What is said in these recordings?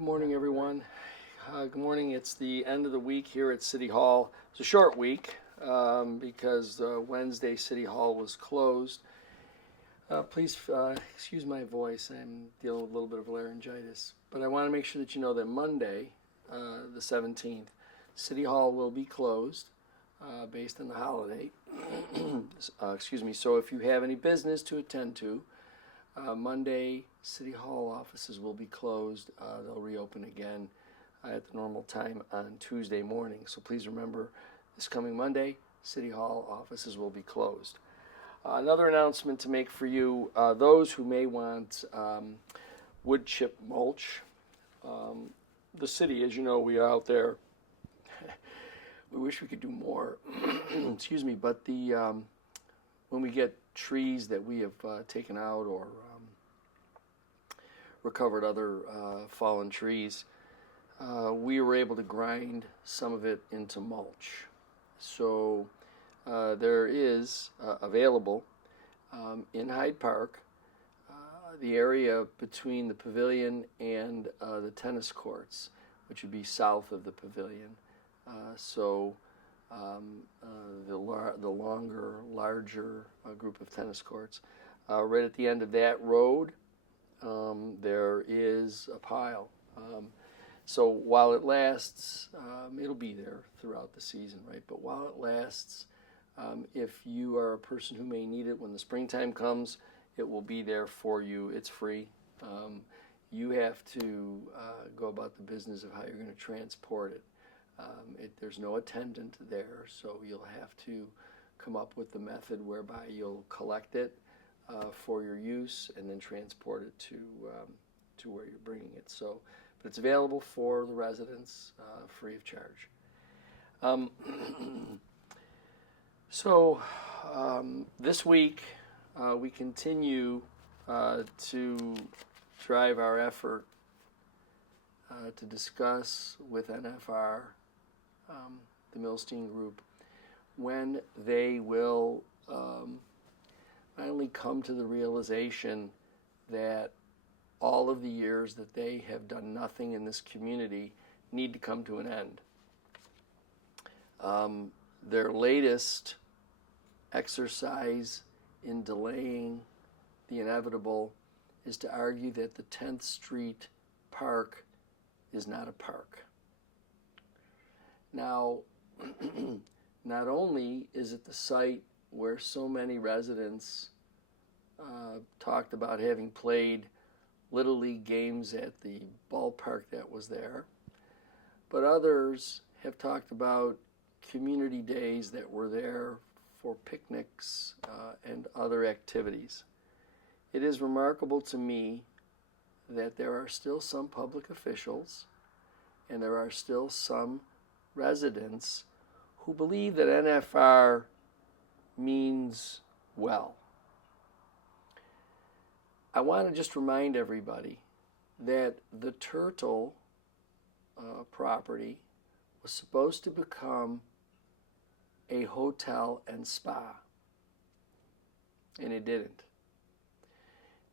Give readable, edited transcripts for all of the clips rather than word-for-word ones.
Good morning, everyone. Good morning. It's the end of the week here at City Hall. It's a short week because Wednesday City Hall was closed. Please excuse my voice. I'm dealing with a little bit of laryngitis. But I want to make sure that you know that Monday, the 17th, City Hall will be closed based on the holiday. Excuse me. So if you have any business to attend to, Monday, City Hall offices will be closed. They'll reopen again at the normal time on Tuesday morning. So please remember, this coming Monday, City Hall offices will be closed. Another announcement to make for you, those who may want wood chip mulch. The city, as you know, we are out there. We wish we could do more. Excuse me, but when we get trees that we have taken out or recovered other fallen trees, we were able to grind some of it into mulch. So there is available in Hyde Park, the area between the pavilion and the tennis courts, which would be south of the pavilion. The longer, larger group of tennis courts. Right at the end of that road, there is a pile. So while it lasts, it'll be there throughout the season, right? But while it lasts, if you are a person who may need it when the springtime comes, it will be there for you. It's free. You have to go about the business of how you're going to transport it. There's no attendant there, so you'll have to come up with the method whereby you'll collect it for your use and then transport it to where you're bringing it. So, but it's available for the residents free of charge. This week we continue to drive our effort to discuss with NFR, the Milstein Group, when they will finally come to the realization that all of the years that they have done nothing in this community need to come to an end. Their latest exercise in delaying the inevitable is to argue that the 10th Street Park is not a park. Now, not only is it the site where so many residents talked about having played Little League games at the ballpark that was there, but others have talked about community days that were there for picnics and other activities. It is remarkable to me that there are still some public officials and there are still some residents who believe that NFR means well. I want to just remind everybody that the Turtle property was supposed to become a hotel and spa, and it didn't.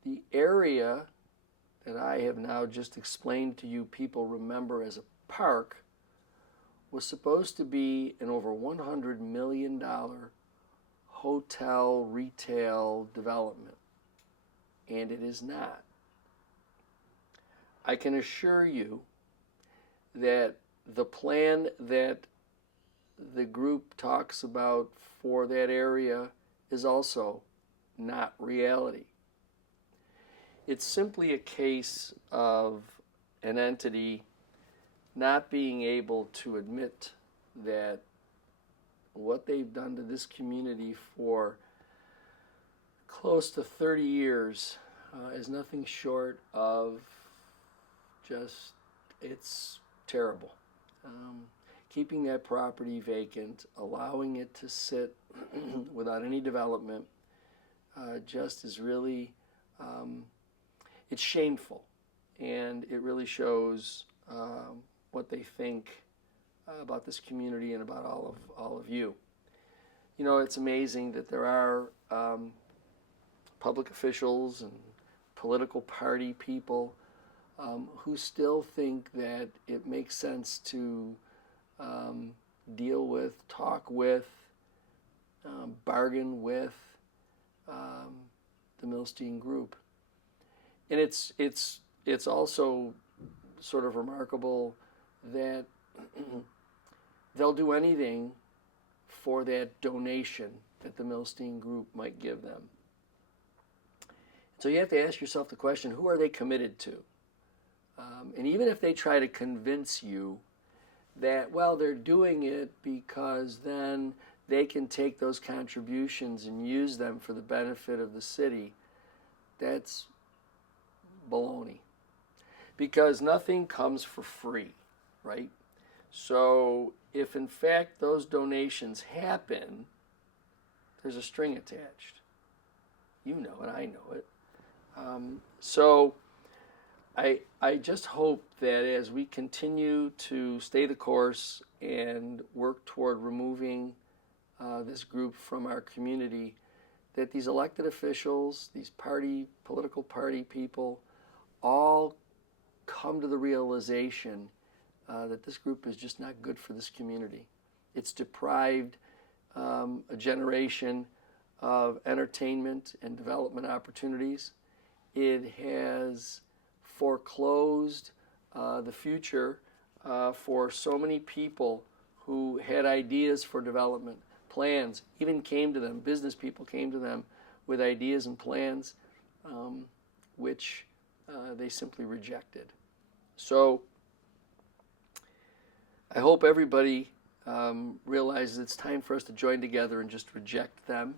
The area that I have now just explained to you people remember as a park was supposed to be an over $100 million hotel retail development, and it is not. I can assure you that the plan that the group talks about for that area is also not reality. It's simply a case of an entity not being able to admit that what they've done to this community for close to 30 years is nothing short of just, it's terrible. Keeping that property vacant, allowing it to sit without any development, just is really, it's shameful, and it really shows what they think about this community and about all of you. You know, it's amazing that there are public officials and political party people who still think that it makes sense to deal with, talk with, bargain with the Milstein Group. And it's also sort of remarkable that they'll do anything for that donation that the Milstein Group might give them. So you have to ask yourself the question, who are they committed to? And even if they try to convince you that, well, they're doing it because then they can take those contributions and use them for the benefit of the city, that's baloney. Because nothing comes for free, right? So if in fact those donations happen, there's a string attached. You know it, I know it. So I just hope that as we continue to stay the course and work toward removing this group from our community, that these elected officials, these political party people, all come to the realization that this group is just not good for this community. It's deprived a generation of entertainment and development opportunities. It has foreclosed the future for so many people who had ideas for development, plans, even came to them, business people came to them with ideas and plans which they simply rejected. So I hope everybody realizes it's time for us to join together and just reject them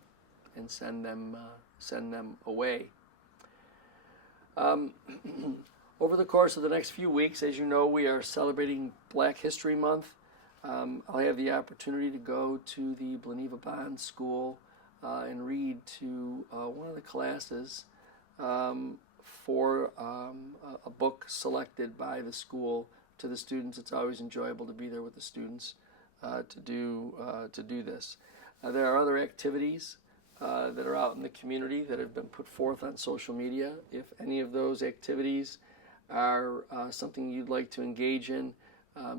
and send them away. Over the course of the next few weeks, as you know, we are celebrating Black History Month. I'll have the opportunity to go to the Bleneva Bond School and read to one of the classes for a book selected by the school to the students. It's always enjoyable to be there with the students to do this. There are other activities that are out in the community that have been put forth on social media. If any of those activities are something you'd like to engage in,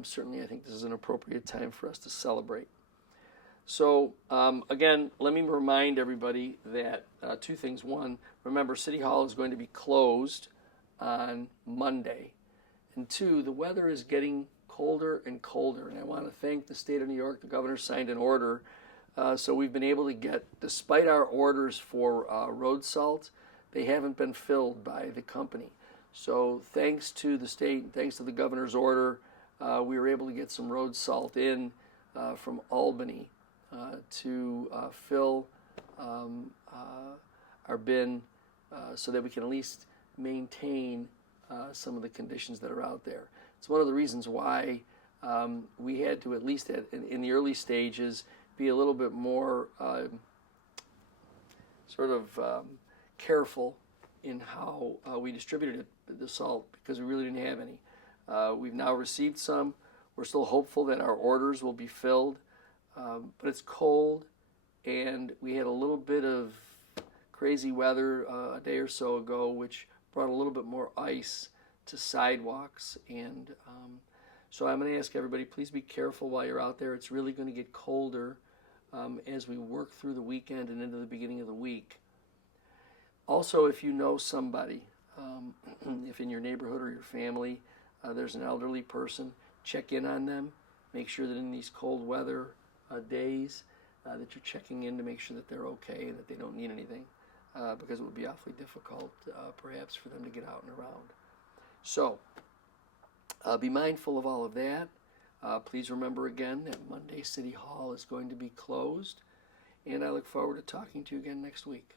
certainly I think this is an appropriate time for us to celebrate. So again, let me remind everybody that two things. One, remember City Hall is going to be closed on Monday. And two, the weather is getting colder and colder. And I want to thank the state of New York. The governor signed an order. So we've been able to get, despite our orders for road salt, they haven't been filled by the company. So thanks to the state, thanks to the governor's order, we were able to get some road salt in from Albany to fill our bin so that we can at least maintain some of the conditions that are out there. It's one of the reasons why we had to, at least in the early stages, be a little bit more careful in how we distributed the salt, because we really didn't have any. We've now received some. We're still hopeful that our orders will be filled, but it's cold, and we had a little bit of crazy weather a day or so ago, which brought a little bit more ice to sidewalks. And so I'm going to ask everybody, please be careful while you're out there. It's really going to get colder as we work through the weekend and into the beginning of the week. Also, if you know somebody, if in your neighborhood or your family there's an elderly person, check in on them. Make sure that in these cold weather days that you're checking in to make sure that they're okay and that they don't need anything, because it would be awfully difficult perhaps for them to get out and around. So be mindful of all of that. Please remember again that Monday City Hall is going to be closed, and I look forward to talking to you again next week.